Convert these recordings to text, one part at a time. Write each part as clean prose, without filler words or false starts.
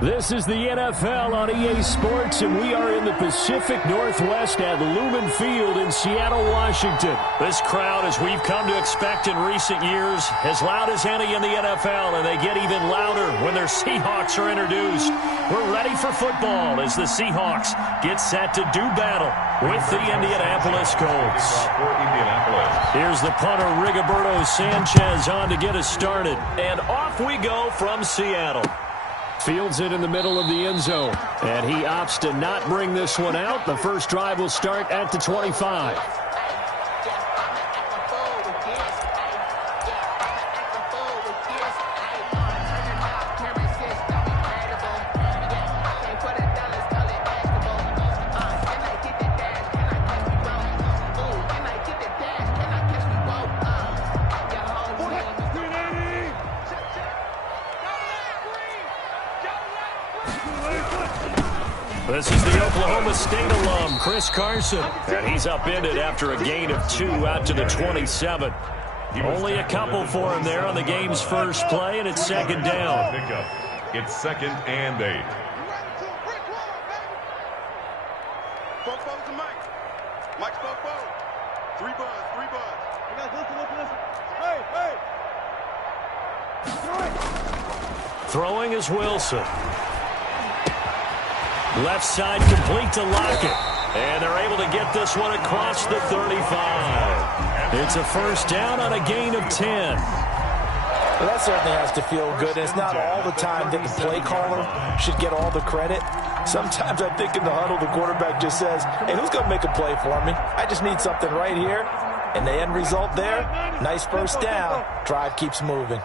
This is the NFL on EA Sports, and we are in the Pacific Northwest at Lumen Field in Seattle, Washington. This crowd, as we've come to expect in recent years, as loud as any in the NFL, and they get even louder when their Seahawks are introduced. We're ready for football as the Seahawks get set to do battle with the Indianapolis Colts. Here's the punter, Rigoberto Sanchez, on to get us started. And off we go from Seattle. Fields it in the middle of the end zone, and he opts to not bring this one out. The first drive will start at the 25. This is the Oklahoma State alum, Chris Carson, and he's upended after a gain of 2 out to the 27. Only a couple for him there on the game's first play, and it's second down. It's 2nd and 8. Throwing is Wilson. Left side complete to Lockett. And they're able to get this one across the 35. It's a first down on a gain of 10. Well, that certainly has to feel good. And it's not all the time that the play caller should get all the credit. Sometimes I think in the huddle, the quarterback just says, hey, who's going to make a play for me? I just need something right here. And the end result there, nice first down. Drive keeps moving.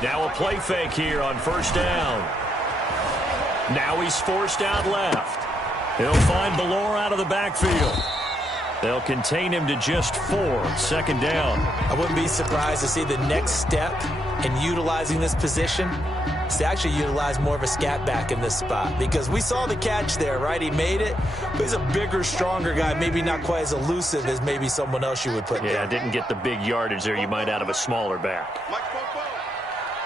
Now a play fake here on first down. Now he's forced out left. He'll find Ballore out of the backfield. They'll contain him to just 4, second down. I wouldn't be surprised to see the next step in utilizing this position is to actually utilize more of a scat back in this spot, because we saw the catch there, right? He made it, but he's a bigger, stronger guy, maybe not quite as elusive as maybe someone else you would put there. Yeah, didn't get the big yardage there you might out of a smaller back.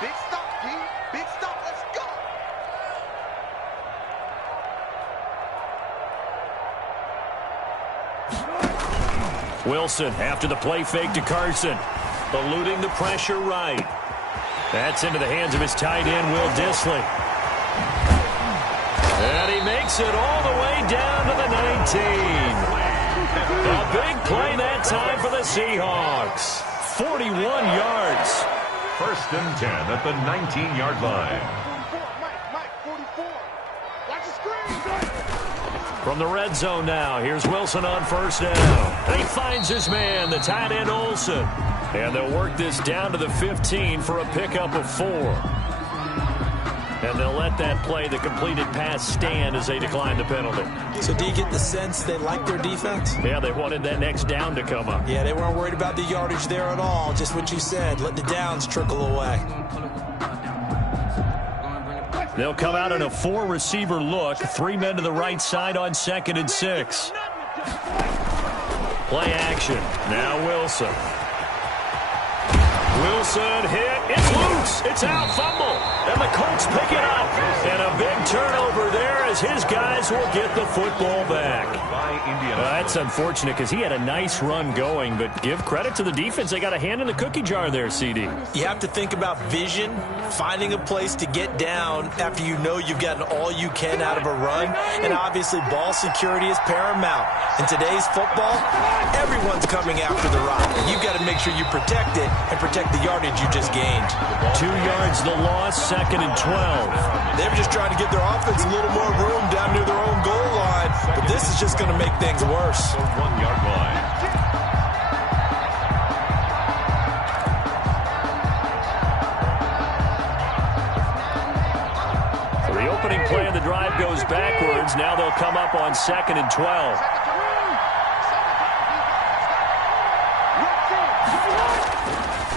Big stop, D. Big stop. Let's go. Wilson after the play fake to Carson. Eluding the pressure right. That's into the hands of his tight end, Will Dissly. And he makes it all the way down to the 19. A big play that time for the Seahawks. 41 yards. 1st and 10 at the 19-yard line. From the red zone now, here's Wilson on first down. And he finds his man, the tight end Olsen. And they'll work this down to the 15 for a pickup of 4. And they'll let that play, the completed pass, stand as they decline the penalty. So do you get the sense they like their defense? Yeah, they wanted that next down to come up. Yeah, they weren't worried about the yardage there at all. Just what you said. Let the downs trickle away. They'll come out in a 4-receiver look. 3 men to the right side on 2nd and 6. Play action. Now Wilson. Wilson hit. It's loose. It's out. Fumble. And the Colts pick it up. And a big turnover there as his guys will get the football back. That's unfortunate because he had a nice run going, but give credit to the defense. They got a hand in the cookie jar there, CD. You have to think about vision, finding a place to get down after you know you've gotten all you can out of a run. And obviously ball security is paramount. In today's football, everyone's coming after the rock. You've got to make sure you protect it and protect the yardage you just gained. 2 yards the loss, 2nd and 12. They were just trying to give their offense a little more room down near their own goal line, but this is just going to make things worse. 1-yard line. So the opening play of the drive goes backwards. Now they'll come up on 2nd and 12.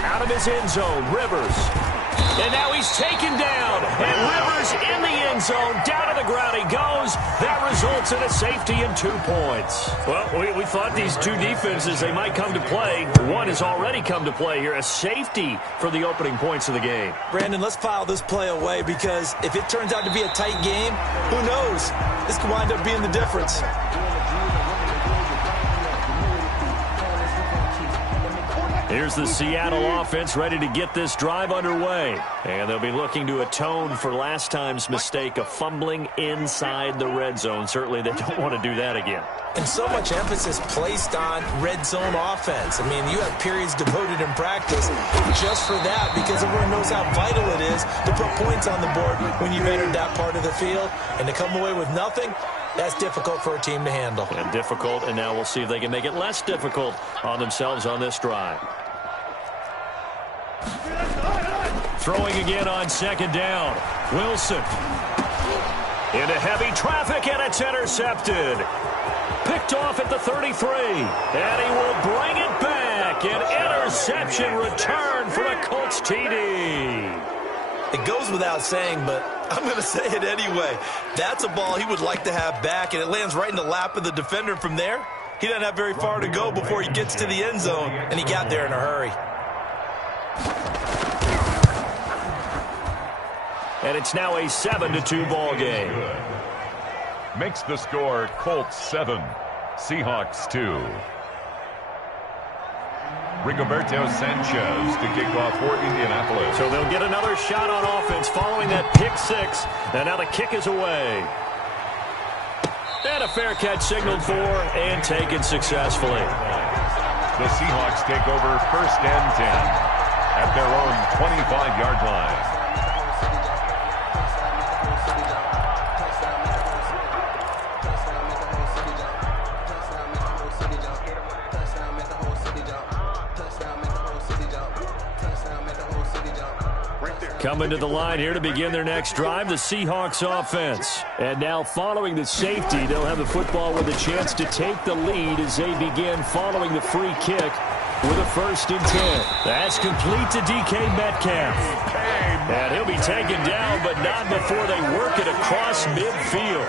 Out of his end zone, Rivers. And now he's taken down. And Rivers in the end zone. Down to the ground he goes. That results results in a safety and 2 points. Well, we thought these two defenses, they might come to play. One has already come to play here, a safety for the opening points of the game. Brandon, let's file this play away because if it turns out to be a tight game, who knows? This could wind up being the difference. Here's the Seattle offense ready to get this drive underway. And they'll be looking to atone for last time's mistake of fumbling inside the red zone. Certainly they don't want to do that again. And so much emphasis placed on red zone offense. I mean, you have periods devoted in practice just for that because everyone knows how vital it is to put points on the board when you've entered that part of the field. And to come away with nothing, that's difficult for a team to handle. And difficult, and now we'll see if they can make it less difficult on themselves on this drive. Throwing again on second down. Wilson. Into heavy traffic, and it's intercepted. Picked off at the 33. And he will bring it back. An interception return for a Colts TD. It goes without saying, but I'm going to say it anyway. That's a ball he would like to have back, and it lands right in the lap of the defender from there. He doesn't have very far to go before he gets to the end zone, and he got there in a hurry. And it's now a 7-2 ball game. Makes the score Colts 7, Seahawks 2. Rigoberto Sanchez to kick off for Indianapolis. So they'll get another shot on offense following that pick six. And now the kick is away. And a fair catch signaled for and taken successfully. The Seahawks take over 1st and 10 at their own 25-yard line. Coming to the line here to begin their next drive, the Seahawks offense. And now following the safety, they'll have the football with a chance to take the lead as they begin following the free kick with a 1st and 10. That's complete to DK Metcalf. And he'll be taken down, but not before they work it across midfield.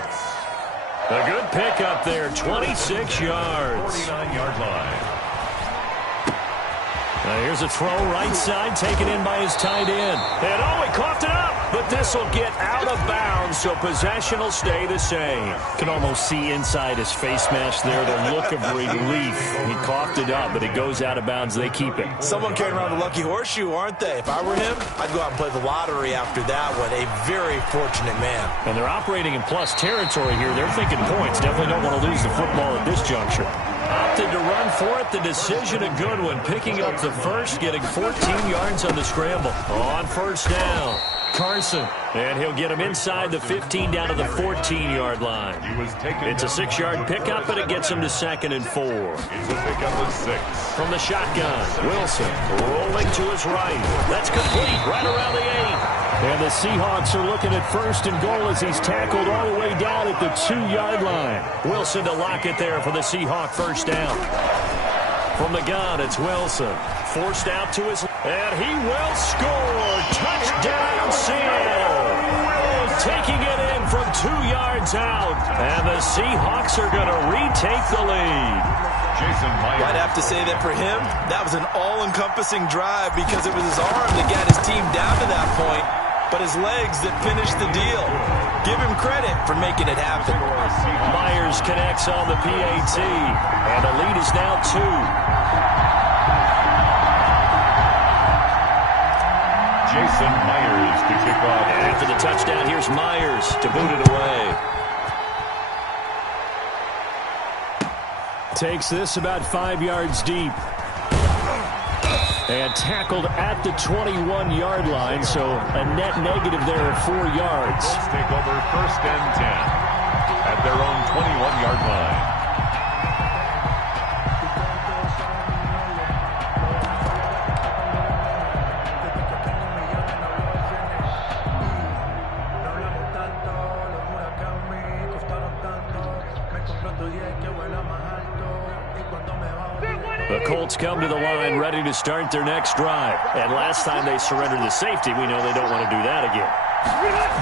A good pickup there, 26 yards. 29-yard line. Here's a throw right side taken in by his tight end. And he coughed it up, but this will get out of bounds, so possession will stay the same. Can almost see inside his face mask there, the look of relief. He coughed it up, but it goes out of bounds. They keep it. Someone carrying around the lucky horseshoe, aren't they? If I were him, I'd go out and play the lottery after that one. A very fortunate man. And they're operating in plus territory here. They're thinking points. Definitely don't want to lose the football at this juncture. Opted to run for it. The decision a good one. Picking up the first, getting 14 yards on the scramble. On 1st down, Carson. And he'll get him inside the 15 down to the 14-yard line. It's a 6-yard pickup, and it gets him to 2nd and 4. It's a pickup of 6. From the shotgun, Wilson rolling to his right. That's complete right around the 8. And the Seahawks are looking at 1st and goal as he's tackled all the way down at the 2-yard line. Wilson to lock it there for the Seahawk 1st down. From the gun, it's Wilson. Forced out to his... And he will score. Touchdown, Seattle. Taking it in from 2 yards out. And the Seahawks are going to retake the lead. Jason Myers. I'd have to say that for him, that was an all-encompassing drive because it was his arm that got his team down to that point, but his legs that finished the deal. Give him credit for making it happen. Myers connects on the PAT, and the lead is now 2. Jason Myers to kick off. And after the touchdown, here's Myers to boot it away. Takes this about 5 yards deep. And tackled at the 21-yard line, so a net negative there of 4 yards. Let's take over 1st and 10 at their own 21-yard line. The Colts come to the line ready to start their next drive. And last time they surrendered the safety, we know they don't want to do that again.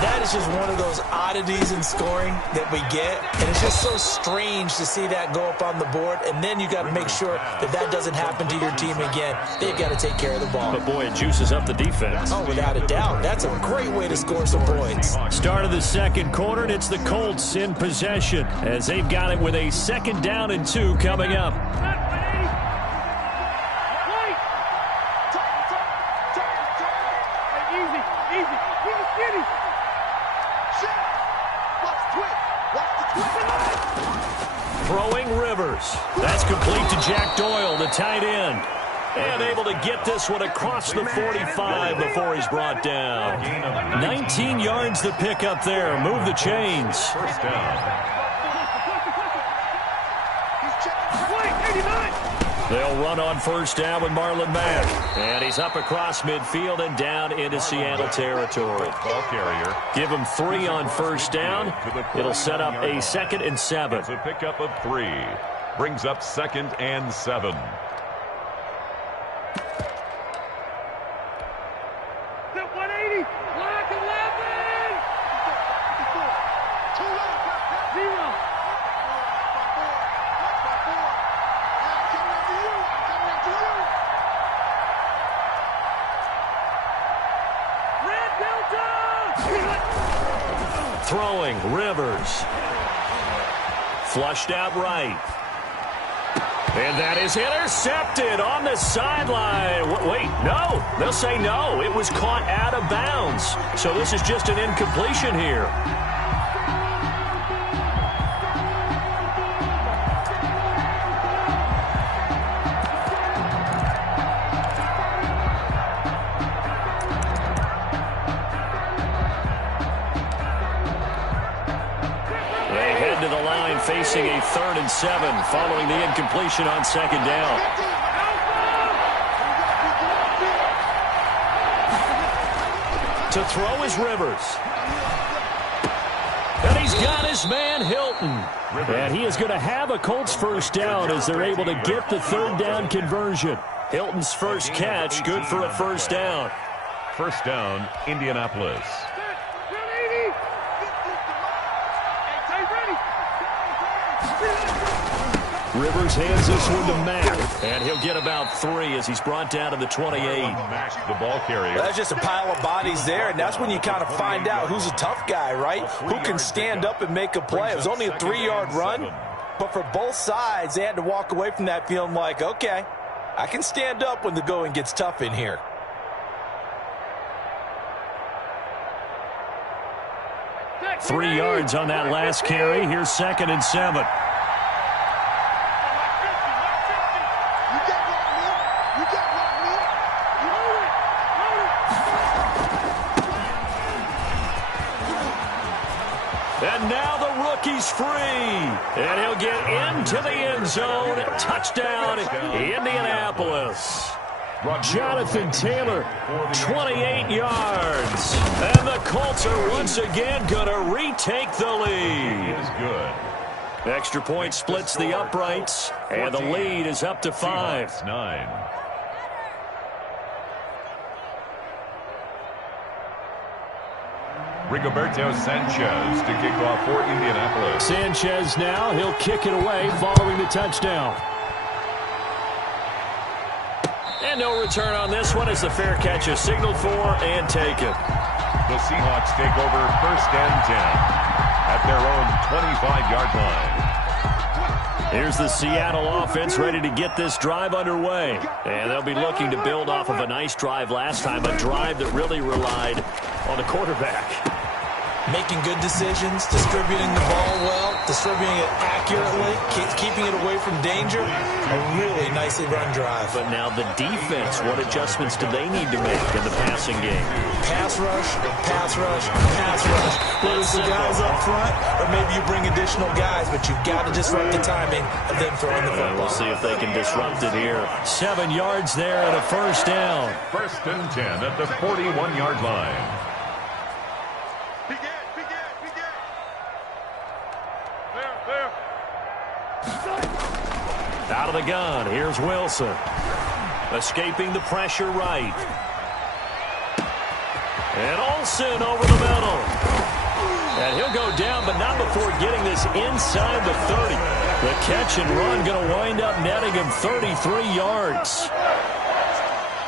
That is just one of those oddities in scoring that we get, and it's just so strange to see that go up on the board, and then you got to make sure that that doesn't happen to your team again. They've got to take care of the ball. But, boy, it juices up the defense. Oh, without a doubt. That's a great way to score some points. Start of the second quarter, and it's the Colts in possession as they've got it with a 2nd down and 2 coming up. Throwing Rivers. That's complete to Jack Doyle, the tight end. And able to get this one across the 45 before he's brought down. 19 yards to pick up there. Move the chains. First down. They'll run on first down with Marlon Mack. And he's up across midfield and down into Seattle territory. Ball carrier. Give him 3 on first down. It'll set up a 2nd and 7. It's a pickup of 3. Brings up 2nd and 7. Throwing Rivers. Flushed out right. And that is intercepted on the sideline. Wait, no. They'll say no. It was caught out of bounds. So this is just an incompletion here. Facing a 3rd and 7 following the incompletion on 2nd down. To throw is Rivers. And he's got his man Hilton. And he is going to have a Colts first down as they're able to get the 3rd down conversion. Hilton's first catch, good for a first down. First down, Indianapolis. Rivers hands this one to Mack, and he'll get about 3 as he's brought down to the 28. The ball carrier. That's just a pile of bodies there, and that's when you kind of find out who's a tough guy, right? Who can stand up and make a play. It was only a 3-yard run, but for both sides, they had to walk away from that feeling like, okay, I can stand up when the going gets tough in here. Three yards on that last carry. Here's 2nd and 7. And now the rookie's free. And he'll get into the end zone. Touchdown, Indianapolis. Jonathan Taylor, 28 yards. And the Colts are once again going to retake the lead. Is good. Extra point splits the uprights, and the lead is up to 5. 9. Rigoberto Sanchez to kick off for Indianapolis. Sanchez now, he'll kick it away following the touchdown. And no return on this one as the fair catch is signaled for and taken. The Seahawks take over 1st and 10 at their own 25-yard line. Here's the Seattle offense ready to get this drive underway. And they'll be looking to build off of a nice drive last time, a drive that really relied on the quarterback. Making good decisions, distributing the ball well, distributing it accurately, keeping it away from danger. A really nicely run drive. But now the defense, what adjustments do they need to make in the passing game? Pass rush, pass rush, pass rush. Whether it's the guys up front or maybe you bring additional guys, but you've got to disrupt the timing of them throwing the football. We'll see if they can disrupt it here. 7 yards there and a first down. 1st and 10 at the 41-yard line. Out of the gun, here's Wilson. Escaping the pressure right. And Olsen over the middle. And he'll go down, but not before getting this inside the 30. The catch and run going to wind up netting him 33 yards.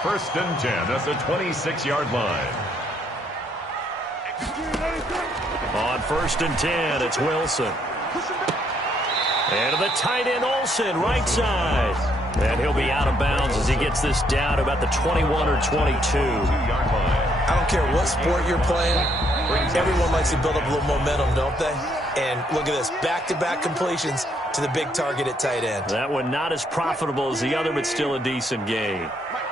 First and 10 at the 26-yard line. On first and 10, it's Wilson. And to the tight end, Olsen, right side. And he'll be out of bounds as he gets this down to about the 21 or 22. I don't care what sport you're playing. Everyone likes to build up a little momentum, don't they? And look at this, back-to-back completions to the big target at tight end. That one not as profitable as the other, but still a decent gain.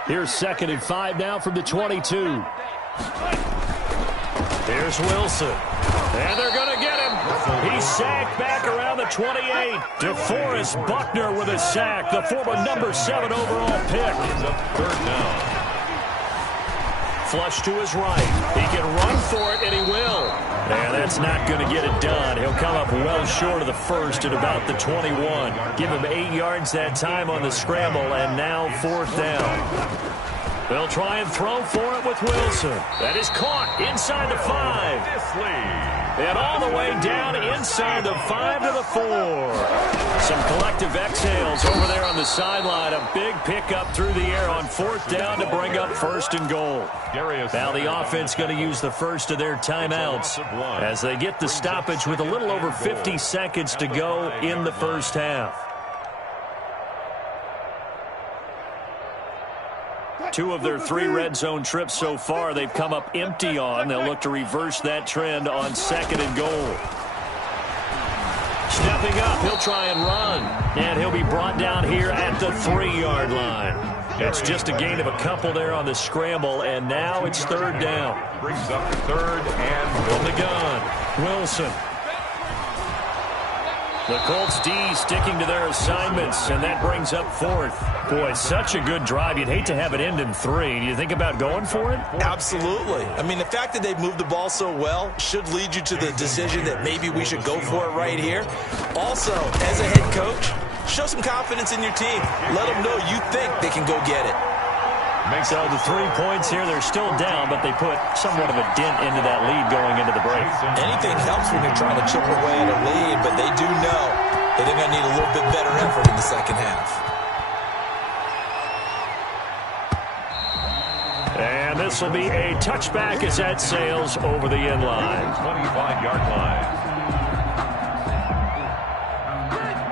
Here's 2nd and 5 now from the 22. Here's Wilson. And they're going to get him. He's sacked back around the 28. DeForest Buckner with a sack, the former number 7 overall pick. Third down. Flush to his right. He can run for it, and he will. And that's not going to get it done. He'll come up well short of the first at about the 21. Give him 8 yards that time on the scramble, and now 4th down. They'll try and throw for it with Wilson. That is caught inside the 5. And all the way down inside the 5 to the 4. Some collective exhales over there on the sideline. A big pickup through the air on 4th down to bring up 1st and goal. Now the offense going to use the first of their timeouts as they get the stoppage with a little over 50 seconds to go in the first half. 2 of their 3 red zone trips so far they've come up empty on. They'll look to reverse that trend on 2nd and goal. Stepping up, he'll try and run. And he'll be brought down here at the 3-yard line. It's just a gain of a couple there on the scramble, and now it's 3rd down. Brings up 3rd and from the gun, Wilson. The Colts D sticking to their assignments, and that brings up 4th. Boy, such a good drive. You'd hate to have it end in 3. Do you think about going for it? Absolutely. I mean, the fact that they've moved the ball so well should lead you to the decision that maybe we should go for it right here. Also, as a head coach, show some confidence in your team. Let them know you think they can go get it. So the 3 points here, they're still down, but they put somewhat of a dent into that lead going into the break. Anything helps when you're trying to chip away at a lead, but they do know that they're going to need a little bit better effort in the second half. And this will be a touchback as that sails over the end line. 25-yard line.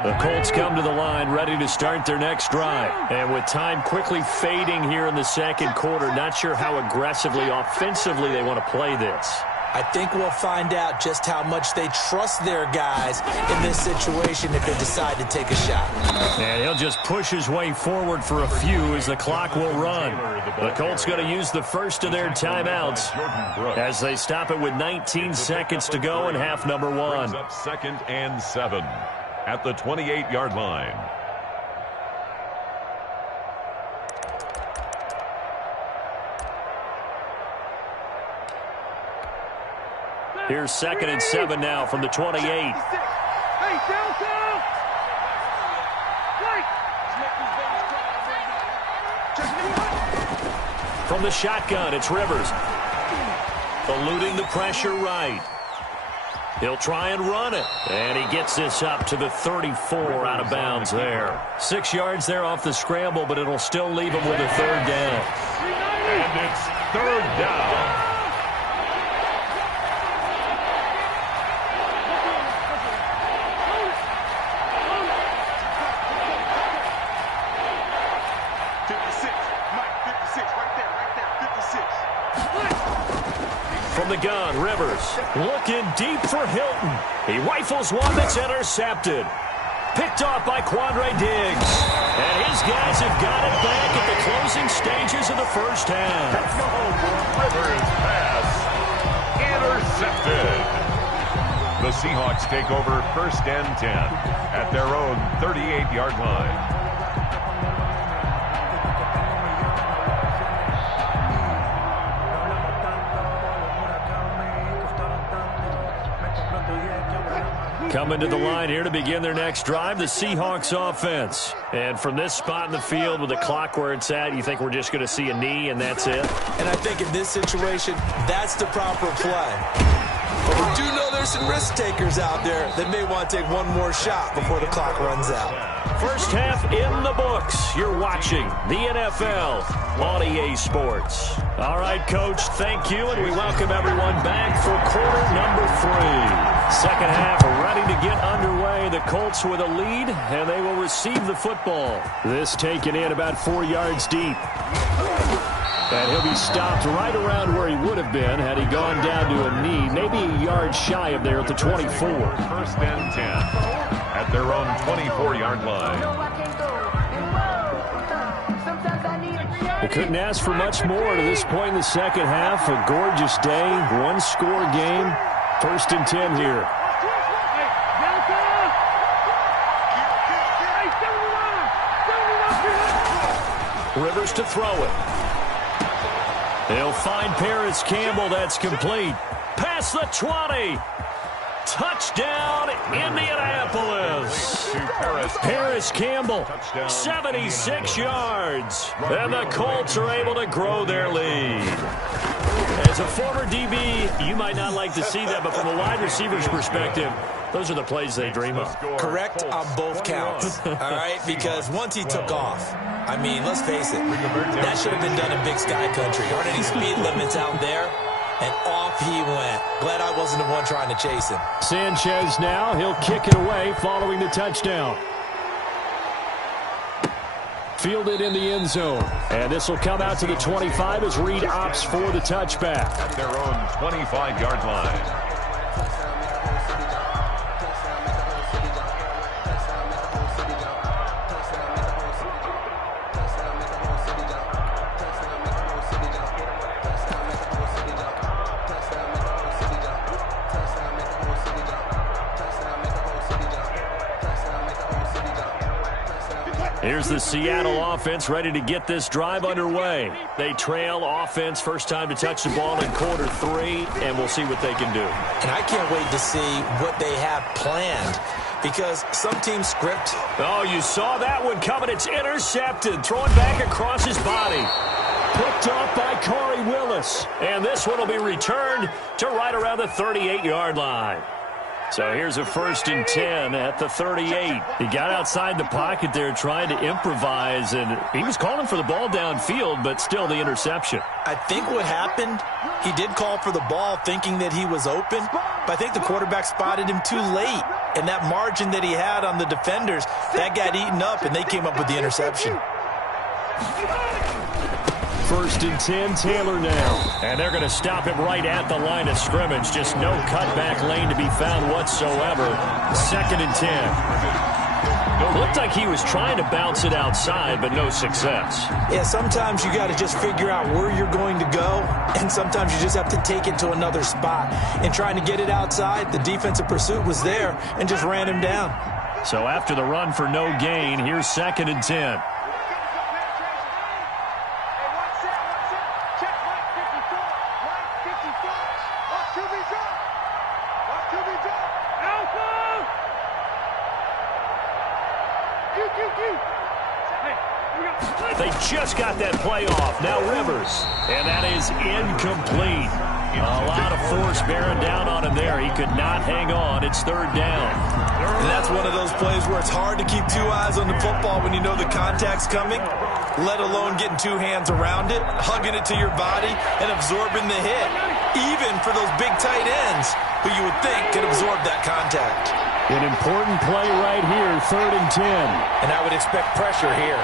The Colts come to the line ready to start their next drive. And with time quickly fading here in the second quarter, not sure how aggressively, offensively they want to play this. I think we'll find out just how much they trust their guys in this situation if they decide to take a shot. And he'll just push his way forward for a few as the clock will run. The Colts going to use the first of their timeouts as they stop it with 19 seconds to go in half number 1. Up 2nd and 7 at the 28-yard line. Here's 2nd and 7 now from the 28. Hey, downtown! From the shotgun, it's Rivers. Eluding the pressure right. He'll try and run it. And he gets this up to the 34 out of bounds there. 6 yards there off the scramble, but it'll still leave him with a 3rd down. And it's 3rd down. From the gun, Rivers looking deep for Hilton. He rifles one that's intercepted. Picked off by Quandre Diggs. And his guys have got it back at the closing stages of the first half. Rivers pass intercepted. The Seahawks take over 1st and 10 at their own 38-yard line. Coming to the line here to begin their next drive, the Seahawks offense. And from this spot in the field with the clock where it's at, you think we're just going to see a knee and that's it? And I think in this situation, that's the proper play. But we do know there's some risk takers out there that may want to take one more shot before the clock runs out. First half in the books. You're watching the NFL on EA Sports. All right, Coach, thank you, and we welcome everyone back for quarter number 3. Second half ready to get underway. The Colts with a lead, and they will receive the football. This taken in about 4 yards deep. And he'll be stopped right around where he would have been had he gone down to a knee, maybe a yard shy of there at the 24. First and 10 at their own 24-yard line. They couldn't ask for much more to this point in the second half. A gorgeous day, one-score game. First and 10 here. Rivers to throw it. They'll find Paris Campbell. That's complete. Past the 20. Touchdown, Indianapolis. Paris Campbell, 76 yards. And the Colts are able to grow their lead. As a former DB, you might not like to see that, but from a wide receiver's perspective, those are the plays they dream of. Correct on both counts, all right? Because once he took off, I mean, let's face it, that should have been done in Big Sky Country. Aren't any speed limits out there? And off he went. Glad I wasn't the one trying to chase him. Sanchez now, he'll kick it away following the touchdown. Fielded in the end zone. And this will come out to the 25 as Reed opts for the touchback. At their own 25-yard line. Here's the Seattle offense ready to get this drive underway. They trail offense first time to touch the ball in quarter 3, and we'll see what they can do. And I can't wait to see what they have planned because some teams script. Oh, you saw that one coming. It's intercepted. Throwing back across his body. Picked up by Corey Willis. And this one will be returned to right around the 38-yard line. So here's a first and 10 at the 38. He got outside the pocket there trying to improvise, and he was calling for the ball downfield, but still the interception. I think what happened, he did call for the ball thinking that he was open, but I think the quarterback spotted him too late. And that margin that he had on the defenders, that got eaten up, and they came up with the interception. First and 10, Taylor now. And they're going to stop him right at the line of scrimmage. Just no cutback lane to be found whatsoever. Second and 10. It looked like he was trying to bounce it outside, but no success. Yeah, sometimes you got to just figure out where you're going to go, and sometimes you just have to take it to another spot. And trying to get it outside, the defensive pursuit was there and just ran him down. So after the run for no gain, here's second and 10. They just got that play off. Now Rivers. And that is incomplete. A lot of force bearing down on him there. He could not hang on. It's third down. And that's one of those plays where it's hard to keep 2 eyes on the football when you know the contact's coming, let alone getting 2 hands around it, hugging it to your body, and absorbing the hit. Even for those big tight ends who you would think could absorb that contact. An important play right here, third and 10. And I would expect pressure here.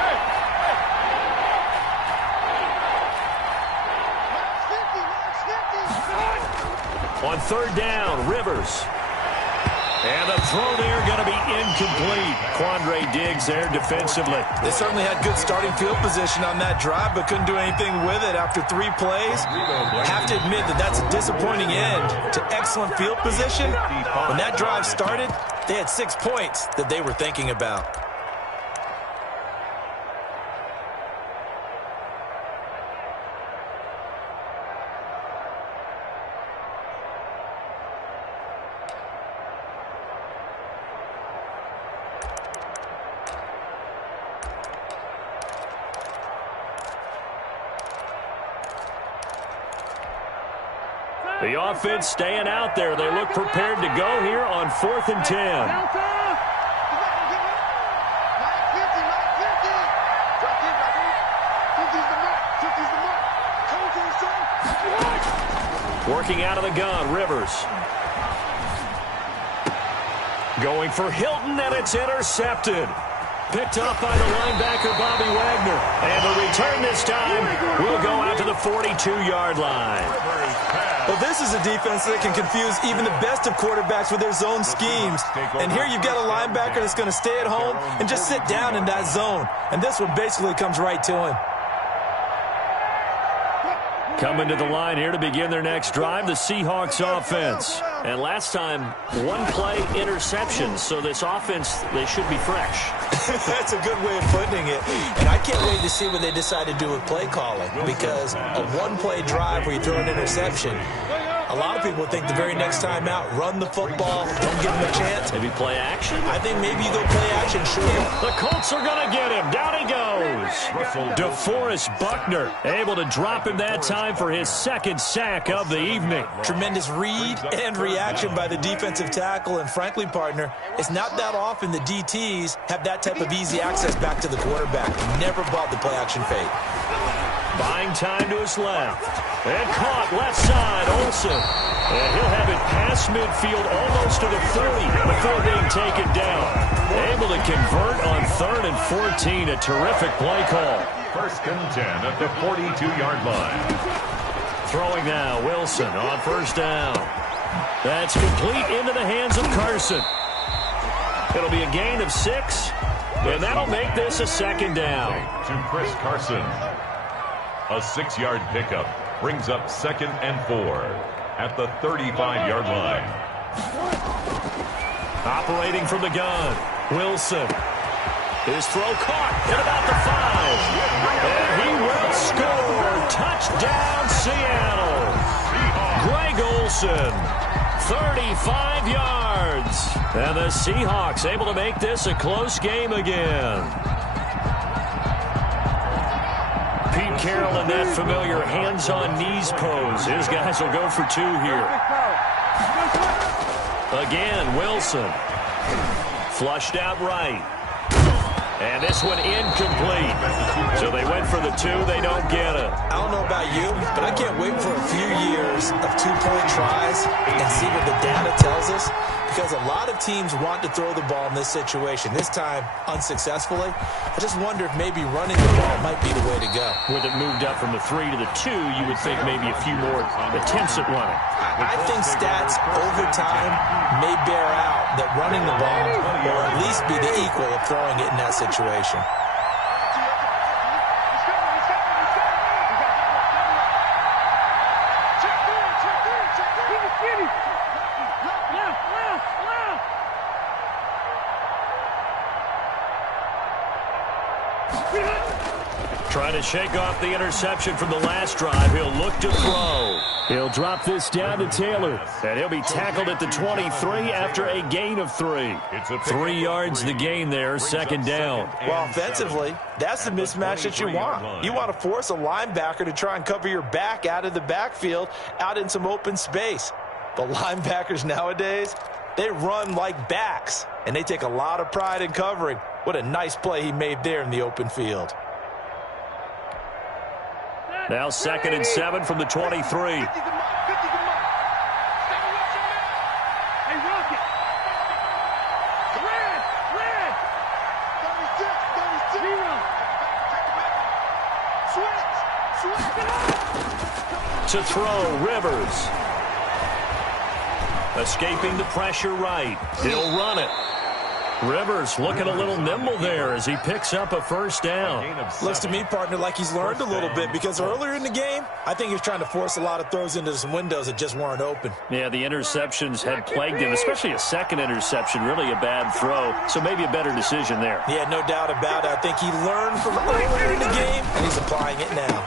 On third down, Rivers. And the throw there going to be incomplete. Quandre Diggs there defensively. They certainly had good starting field position on that drive, but couldn't do anything with it after 3 plays. Have to admit that that's a disappointing end to excellent field position. When that drive started, they had 6 points that they were thinking about. The offense staying out there. They look prepared to go here on 4th and 10. Working out of the gun, Rivers. Going for Hilton, and it's intercepted. Picked off by the linebacker, Bobby Wagner. And the return this time will go out to the 42-yard line. Well, this is a defense that can confuse even the best of quarterbacks with their zone schemes. And here you've got a linebacker that's going to stay at home and just sit down in that zone. And this one basically comes right to him. Coming to the line here to begin their next drive, the Seahawks offense. And last time, one play interception, so this offense, they should be fresh. That's a good way of putting it. And I can't wait to see what they decide to do with play calling, because a one-play drive where you throw an interception, a lot of people think the very next time out, run the football, don't give them a chance. Maybe play action? I think maybe you go play action, sure. The Colts are going to get him. Down he goes. DeForest Buckner able to drop him that time for his second sack of the evening. Tremendous read and reaction by the defensive tackle. And frankly, partner, it's not that often the DTs have that type of easy access back to the quarterback. Never bought the play action fake. Buying time to his left. And caught left side, Olsen. And he'll have it past midfield almost to the 30 before being taken down. Able to convert on 3rd and 14. A terrific play call. 1st and 10 at the 42-yard line. Throwing now, Wilson on 1st down. That's complete into the hands of Carson. It'll be a gain of 6, and that'll make this a 2nd down. To Chris Carson. A 6-yard pickup brings up 2nd and 4 at the 35-yard line. Operating from the gun, Wilson. His throw caught at about the 5. And he will score. Touchdown, Seattle. Greg Olsen, 35 yards. And the Seahawks able to make this a close game again. Pete Carroll in that familiar hands-on-knees pose. His guys will go for 2 here. Again, Wilson. Flushed out right. And this one incomplete. So they went for the 2. They don't get it. I don't know about you, but I can't wait for a few years of 2-point tries and see what the data tells us. Because a lot of teams want to throw the ball in this situation. This time, unsuccessfully. I just wonder if maybe running the ball might be the way to go. With it moved up from the 3 to the 2, you would think maybe a few more attempts at running. I think stats over time may bear out that running the ball will at least be the equal of throwing it in that situation. Trying to shake off the interception from the last drive. He'll look to throw. He'll drop this down to Taylor. And he'll be tackled at the 23 after a gain of 3. 3 yards the gain there, 2nd down. Well, offensively, that's the mismatch that you want. You want to force a linebacker to try and cover your back out of the backfield, out in some open space. But linebackers nowadays, they run like backs, and they take a lot of pride in covering. What a nice play he made there in the open field. Now 2nd and 7 from the 23. To throw, Rivers. Escaping the pressure right. He'll run it. Rivers looking a little nimble there as he picks up a 1st down. Looks to me, partner, like he's learned a little bit, because earlier in the game, I think he was trying to force a lot of throws into some windows that just weren't open. Yeah, the interceptions had plagued him, especially a 2nd interception, really a bad throw, so maybe a better decision there. Yeah, no doubt about it. I think he learned from earlier in the game, and he's applying it now.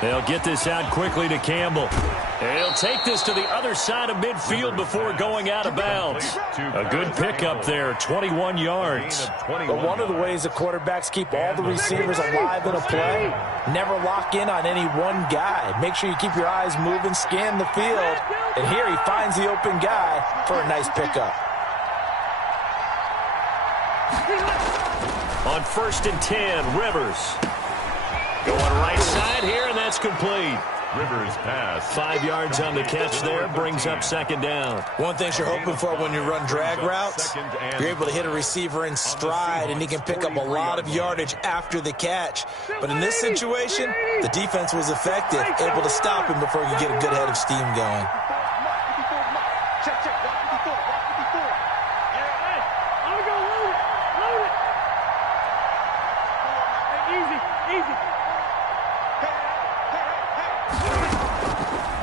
They'll get this out quickly to Campbell. He'll take this to the other side of midfield before going out of bounds. A good pickup there, 21 yards. But one of the ways the quarterbacks keep all the receivers alive in a play, never lock in on any one guy. Make sure you keep your eyes moving, scan the field. And here he finds the open guy for a nice pickup. On 1st and 10, Rivers. Going right side here, and that's complete. Rivers pass. 5 yards on the catch there, brings up 2nd down. One thing you're hoping for when you run drag routes, you're able to hit a receiver in stride, and he can pick up a lot of yardage after the catch. But in this situation, the defense was effective, able to stop him before he could get a good head of steam going.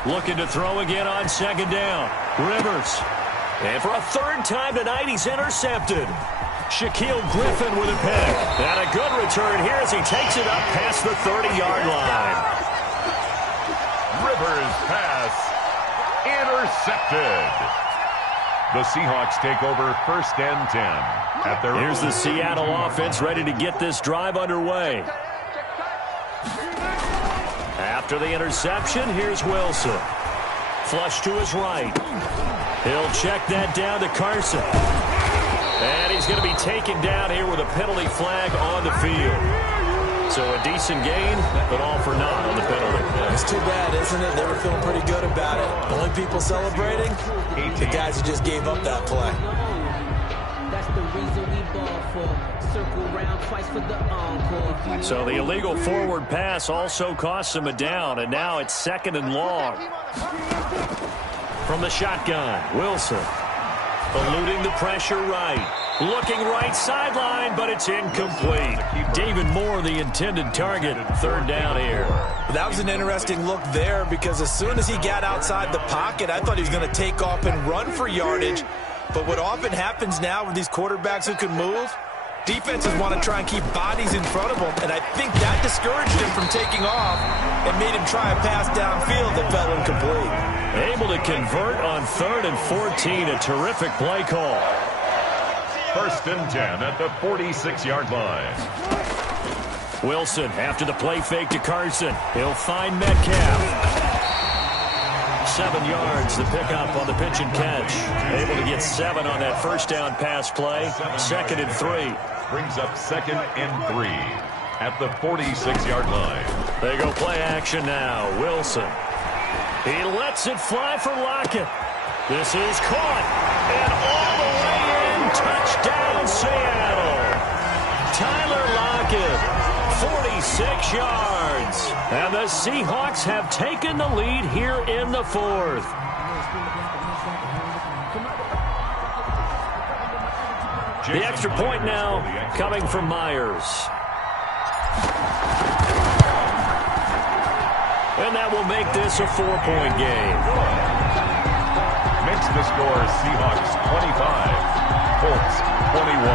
Looking to throw again on 2nd down. Rivers. And for a 3rd time tonight, he's intercepted. Shaquille Griffin with a pick. And a good return here as he takes it up past the 30-yard line. Rivers pass. Intercepted. The Seahawks take over 1st and 10. At their Here's the Seattle offense ready to get this drive underway. After the interception, here's Wilson. Flush to his right. He'll check that down to Carson. And he's going to be taken down here with a penalty flag on the field. So a decent gain, but all for naught on the penalty. It's too bad, isn't it? They were feeling pretty good about it. Only people celebrating, the guys who just gave up that play. That's the reason we ball for. Circle round twice for the encore. So the illegal forward pass also costs him a down, and now it's 2nd and long. From the shotgun, Wilson. Eluding the pressure right. Looking right sideline, but it's incomplete. David Moore, the intended target. 3rd down here. That was an interesting look there because as soon as he got outside the pocket, I thought he was going to take off and run for yardage. But what often happens now with these quarterbacks who can move, defenses want to try and keep bodies in front of them, and I think that discouraged him from taking off and made him try a pass downfield that fell incomplete. Able to convert on 3rd and 14, a terrific play call. 1st and 10 at the 46-yard line. Wilson after the play fake to Carson. He'll find Metcalf. 7 yards, the pickup on the pitch and catch. Able to get 7 on that 1st down pass play. 2nd and 3. Brings up 2nd and 3 at the 46-yard line. They go play action now. Wilson. He lets it fly for Lockett. This is caught. And all the way in. Touchdown, Seattle. Tyler Lockett. 46 yards. And the Seahawks have taken the lead here in the 4th. The extra point now coming from Myers. And that will make this a 4-point game. Makes the score Seahawks 25, Colts 21.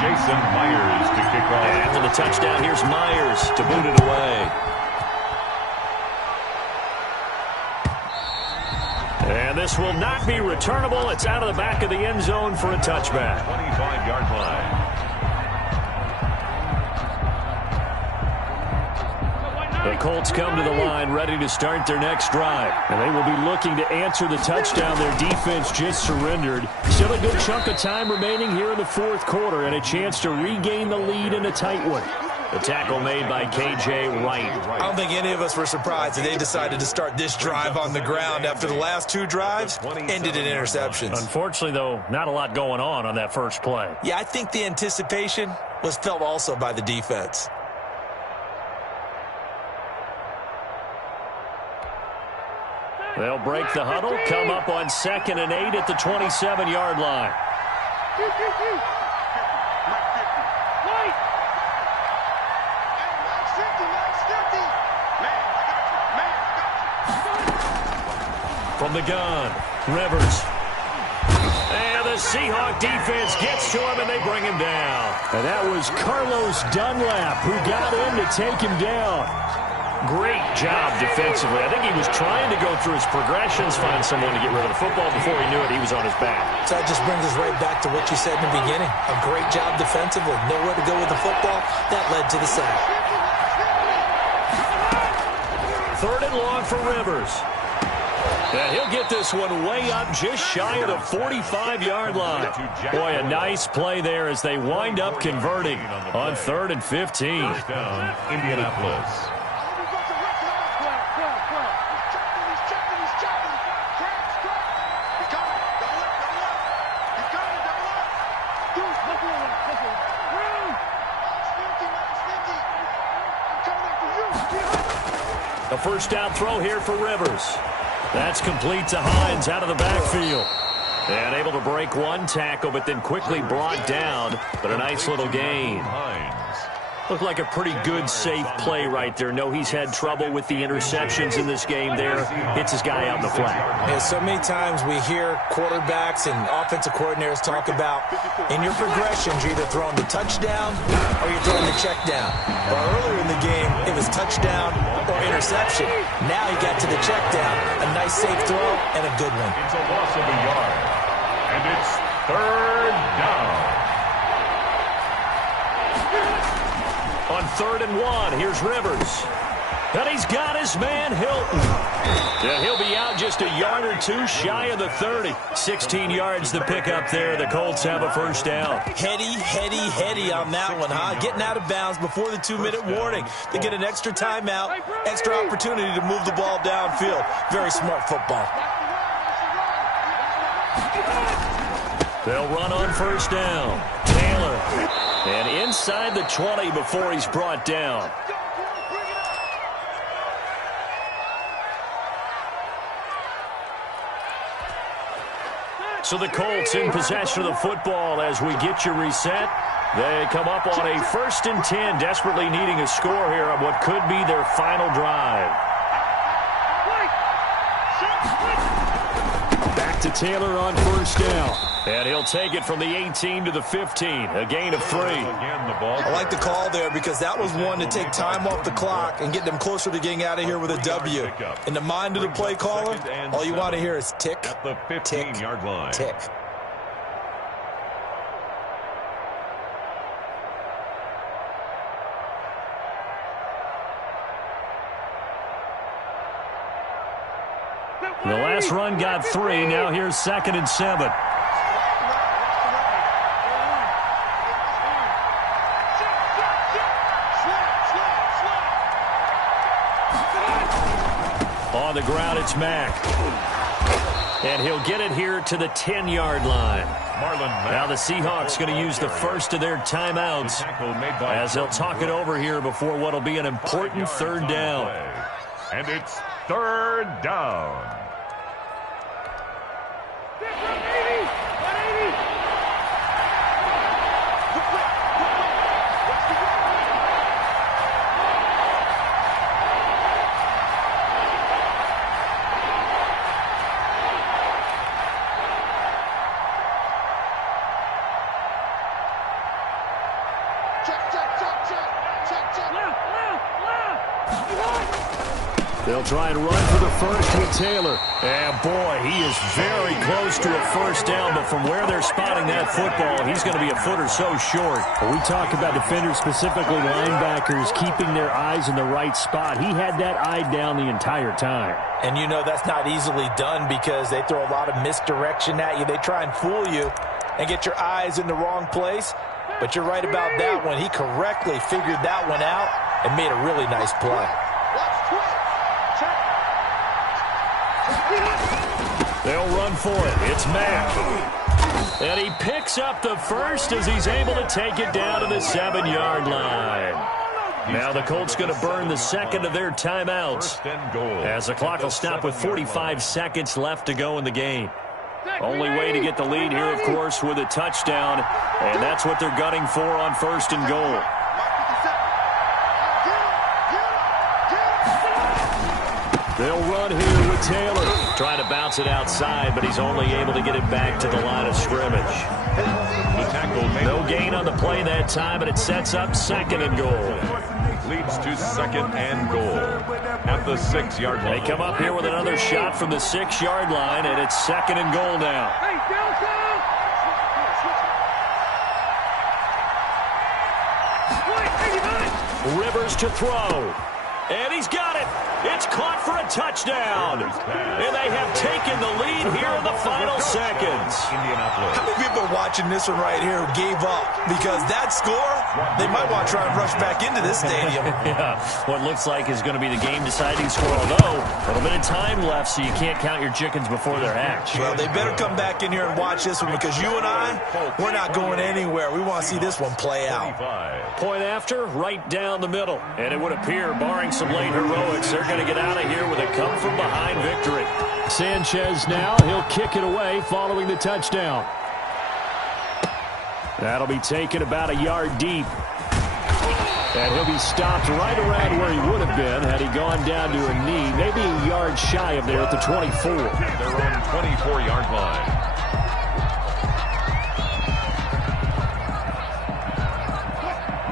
Jason Myers to kick off. And for the touchdown, here's Myers to boot it away. And this will not be returnable. It's out of the back of the end zone for a touchback. 25-yard line. The Colts come to the line ready to start their next drive. And they will be looking to answer the touchdown their defense just surrendered. Still a good chunk of time remaining here in the 4th quarter and a chance to regain the lead in a tight one. The tackle made by K.J. Wright. I don't think any of us were surprised that they decided to start this drive on the ground after the last 2 drives ended in interceptions. Unfortunately, though, not a lot going on that first play. Yeah, I think the anticipation was felt also by the defense. They'll break the huddle, come up on 2nd and 8 at the 27-yard line. From the gun, Rivers. And the The Seahawk defense gets to him, and they bring him down. And that was Carlos Dunlap who got in to take him down. Great job defensively. I think he was trying to go through his progressions, find someone to get rid of the football. Before he knew it, he was on his back. So that just brings us right back to what you said in the beginning. A great job defensively. Nowhere to go with the football. That led to the sack. 3rd and long for Rivers. And he'll get this one way up just shy of the 45-yard line. Boy, a nice play there as they wind up converting on 3rd and 15. First down, Indianapolis. A first down throw here for Rivers. That's complete to Hines out of the backfield. And able to break one tackle, but then quickly brought down. But a nice little gain. Looked like a pretty good, safe play right there. No, he's had trouble with the interceptions in this game there. Hits his guy out in the flat. Yeah, so many times we hear quarterbacks and offensive coordinators talk about in your progressions, you're either throwing the touchdown or you're throwing the check down. Well, earlier in the game, it was touchdown or interception. Now he got to the check down. A nice, safe throw and a good one. It's a loss of a yard. And it's 3rd down. On 3rd and 1, here's Rivers. And he's got his man, Hilton. And he'll be out just a yard or two shy of the 30. 16 yards to pick up there. The Colts have a first down. Heady on that one, huh? Getting out of bounds before the 2-minute warning. They get an extra timeout, extra opportunity to move the ball downfield. Very smart football. They'll run on first down. Taylor. And inside the 20 before he's brought down. So the Colts in possession of the football as we get you reset. They come up on a 1st and 10, desperately needing a score here on what could be their final drive. Back to Taylor on first down. And he'll take it from the 18 to the 15, a gain of 3. I like the call there because that was one to take time off the clock and get them closer to getting out of here with a W. In the mind of the play caller, all you want to hear is tick, tick, tick. The last run got 3. Now here's 2nd and 7. On the ground, it's Mack. And he'll get it here to the 10-yard line. Now the Seahawks going to use the first of their timeouts as they'll talk it over here before what will be an important 3rd down. And it's 3rd down. They'll try and run for the first with Taylor. And, boy, he is very close to a first down, but from where they're spotting that football, he's going to be a foot or so short. When we talk about defenders, specifically linebackers, keeping their eyes in the right spot, he had that eye down the entire time. And you know that's not easily done because they throw a lot of misdirection at you. They try and fool you and get your eyes in the wrong place. But you're right about that one. He correctly figured that one out and made a really nice play. They'll run for it. It's Mack. And he picks up the first as he's able to take it down to the 7-yard line. Now the Colts going to burn the second of their timeouts as the clock will stop with 45 seconds left to go in the game. Only way to get the lead here, of course, with a touchdown, and that's what they're gunning for on 1st and goal. They'll run here with Taylor. Trying to bounce it outside, but he's only able to get it back to the line of scrimmage. The tackle made. No gain on the play that time, and it sets up 2nd and goal. Leads to 2nd and goal at the 6-yard line. They come up here with another shot from the 6-yard line, and it's 2nd and goal now. Rivers to throw. And he's got it. It's caught for a touchdown. And they have taken the lead here in the final seconds. How many people are watching this one right here who gave up? Because that score, they might want to try and rush back into this stadium. Yeah, what looks like is going to be the game-deciding score, although a little bit of time left, so you can't count your chickens before they're hatched. Well, they better come back in here and watch this one, because you and I, we're not going anywhere. We want to see this one play out. Point after, right down the middle. And it would appear, barring some late heroics, they're going to get out of here with a come-from-behind victory. Sanchez now, he'll kick it away following the touchdown. That'll be taken about a yard deep. And he'll be stopped right around where he would have been had he gone down to a knee, maybe a yard shy of there at the 24. Their own 24-yard line.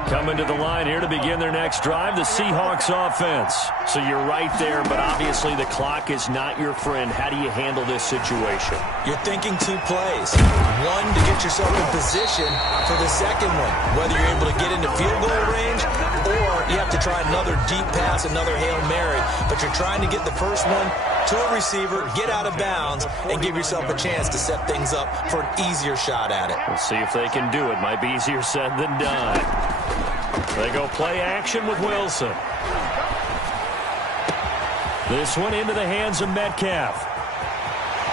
Coming to the line here to begin their next drive, the Seahawks offense. So you're right there, but obviously the clock is not your friend. How do you handle this situation? You're thinking 2 plays. One, to get yourself in position for the second one, whether you're able to get into field goal range or you have to try another deep pass, another Hail Mary. But you're trying to get the first one to a receiver, get out of bounds, and give yourself a chance to set things up for an easier shot at it. We'll see if they can do it. Might be easier said than done. They go play action with Wilson. This one into the hands of Metcalf.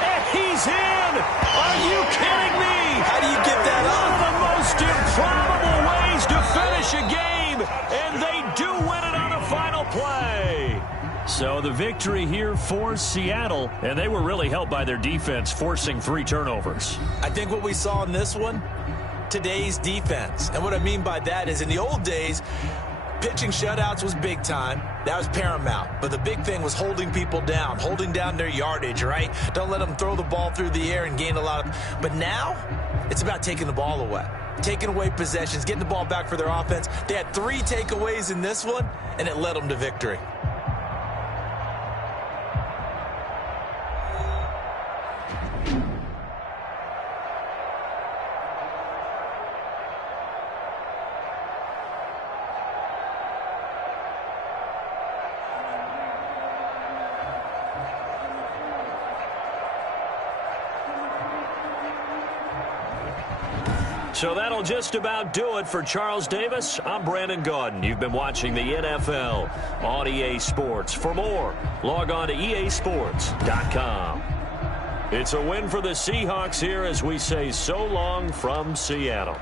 And he's in! Are you kidding me? How do you get that up? One of the most improbable ways to finish a game, and they do win it on the final play. So the victory here for Seattle, and they were really helped by their defense, forcing 3 turnovers. I think what we saw in this one, today's defense. And what I mean by that is, in the old days, pitching shutouts was big time. That was paramount. But the big thing was holding people down, holding down their yardage, right? Don't let them throw the ball through the air and gain a lot of... But now, it's about taking the ball away. Taking away possessions, getting the ball back for their offense. They had 3 takeaways in this one, and it led them to victory. So that'll just about do it for Charles Davis. I'm Brandon Gaudin. You've been watching the NFL on EA Sports. For more, log on to easports.com. It's a win for the Seahawks here as we say so long from Seattle.